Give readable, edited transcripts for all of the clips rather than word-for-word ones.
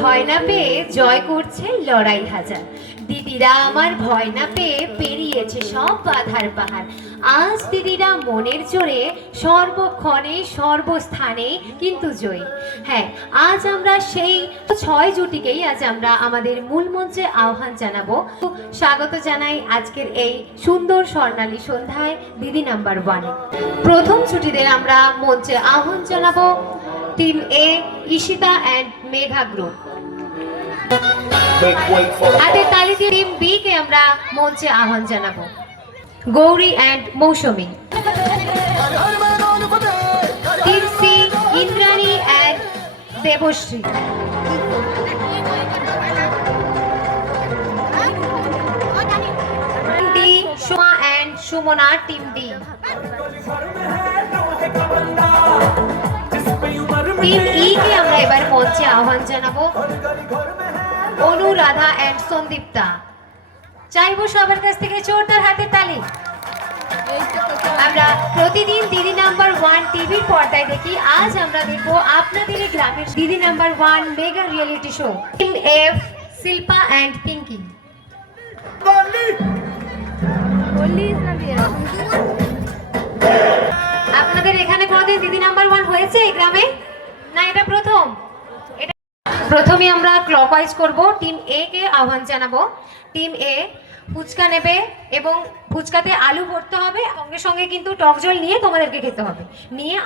ভয় না পেয়ে জয় করছে লড়াই হাজার। দিদিরা আমার ভয় না পেয়ে পেরিয়েছে সব বাধার পাহাড়। আজ দিদিরা মনের জোরে সর্বক্ষণে সর্বস্থানে কিন্তু জয়ী। হ্যাঁ, আজ আমরা সেই 6 জুটিকেই আজ আমরা আমাদের মূল মঞ্চে আহ্বান জানাবো। স্বাগত জানাই আজকের এই সুন্দর স্বর্ণালী সন্ধ্যায় দিদি নাম্বার 1। প্রথম জুটিদের আমরা মঞ্চে আহ্বান জানাবো team A, Ishita and Megha group. হাতে তালি দিয়ে টিম বি কে আমরা মঞ্চে আহ্বান জানাবো Gauri and Mousumi. Team C, Indrani and Debashree. D, Soma and Sumana, team D. Team E কে আমরা এবার মঞ্চে আহ্বান জানাবো অনুরাধা অ্যান্ড সন্দীপ্তা। চাইবো সবার কাছ থেকে জোরদার হাতে তালি। আমরা প্রতিদিন দিদি নাম্বার 1 টিভির পর্দায় দেখি, আজ আমরা দেখবো আপনাদের গ্রামের দিদি number 1 mega reality show. Team F, Shilpa and Pinky. আপনাদের এখানে কোনোদিন দিদি নাম্বার 1 হয়েছে এই গ্রামে? না, এটা প্রথম। প্রথমে আমরা ক্লকওয়াইজ করব। টিম এ কে আহ্বান জানাবো। টিম এ ফুচকা নেবে এবং ফুচকাতে আলু ভরতে হবে, সঙ্গে সঙ্গে কিন্তু টক জল নিয়ে তোমাদেরকে খেতে হবে। নিয়ে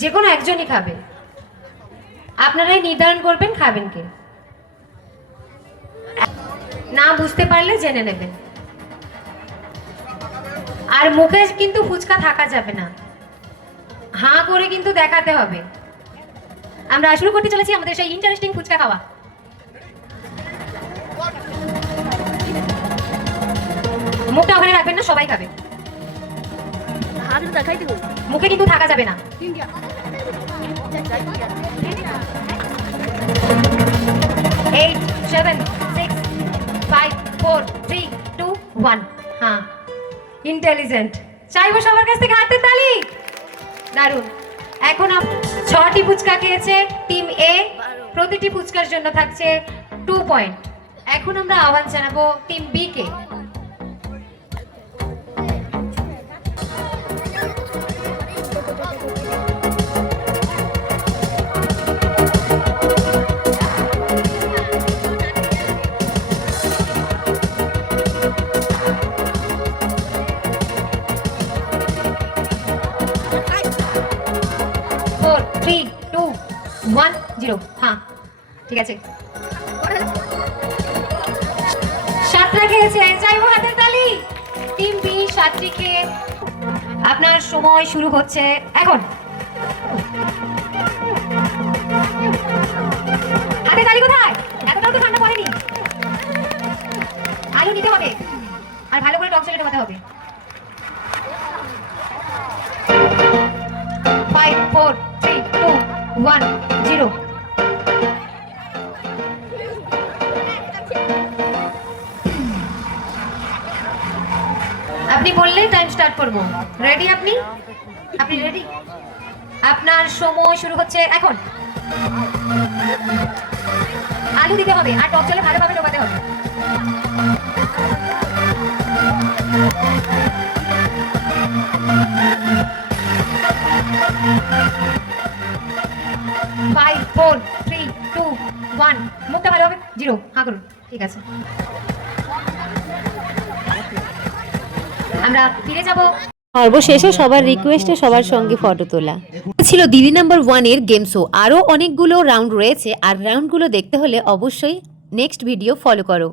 যে কোনো একজনই খাবে, আপনারাই নির্ধারণ করবেন খাবেন কে। না বুঝতে পারলে জেনে নেবেন। আর মুখে কিন্তু ফুচকা থাকা যাবে না, হাঁ করে কিন্তু দেখাতে হবে। আমরা শুরু করতে চলেছি আমাদের সেই ইন্টারেস্টিং ফুচকা খাওয়া। মুখটা ওখানে রাখবেন না, সবাই খাবে, মুখে কিন্তু থাকা যাবে না। 8, 7, 6, 5, 4, 3, 2, 1। হ্যাঁ, ইন্টেলিজেন্ট। চাইবো সবার কাছ থেকে হাতে তালি। দারুণ। এখন 6টি ফুচকা খেয়েছে টিম এ, প্রতিটি ফুচকার জন্য থাকছে 2 পয়েন্ট। এখন আমরা আহ্বান জানাবো টিম বি কে। হ্যাঁ, ঠিক আছে। 7টা খেয়েছে, চাইবো হাতের তালি। টিম বি 7টি খেয়ে আপনার সময় শুরু হচ্ছে এখন। হাতে তালি কোথায়? এতটাও তো ঠান্ডা পড়েনি। আলু নিতে হবে আর ভালো করে টক জলে ঢোকাতে হবে। 5, 4, 3, 2, 1, 0। আপনি বললেই টাইম স্টার্ট করব। রেডি? আপনি রেডি? আপনার সময় শুরু হচ্ছে এখন। আলু দিতে হবে আর টক জলে ভালোভাবে ডোবাতে হবে। 5, 4, 3, 2, 1। মুখটা ভালোভাবে 0। হ্যাঁ করুন, ঠিক আছে। আমরা ফিরে যাব। সর্বশেষে সবার রিকোয়েস্টে সবার সঙ্গে ফটো তোলা ছিল দিদি নাম্বার 1 এর গেম শো। আরও অনেকগুলো রাউন্ড রয়েছে, আর রাউন্ডগুলো দেখতে হলে অবশ্যই নেক্সট ভিডিও ফলো করো।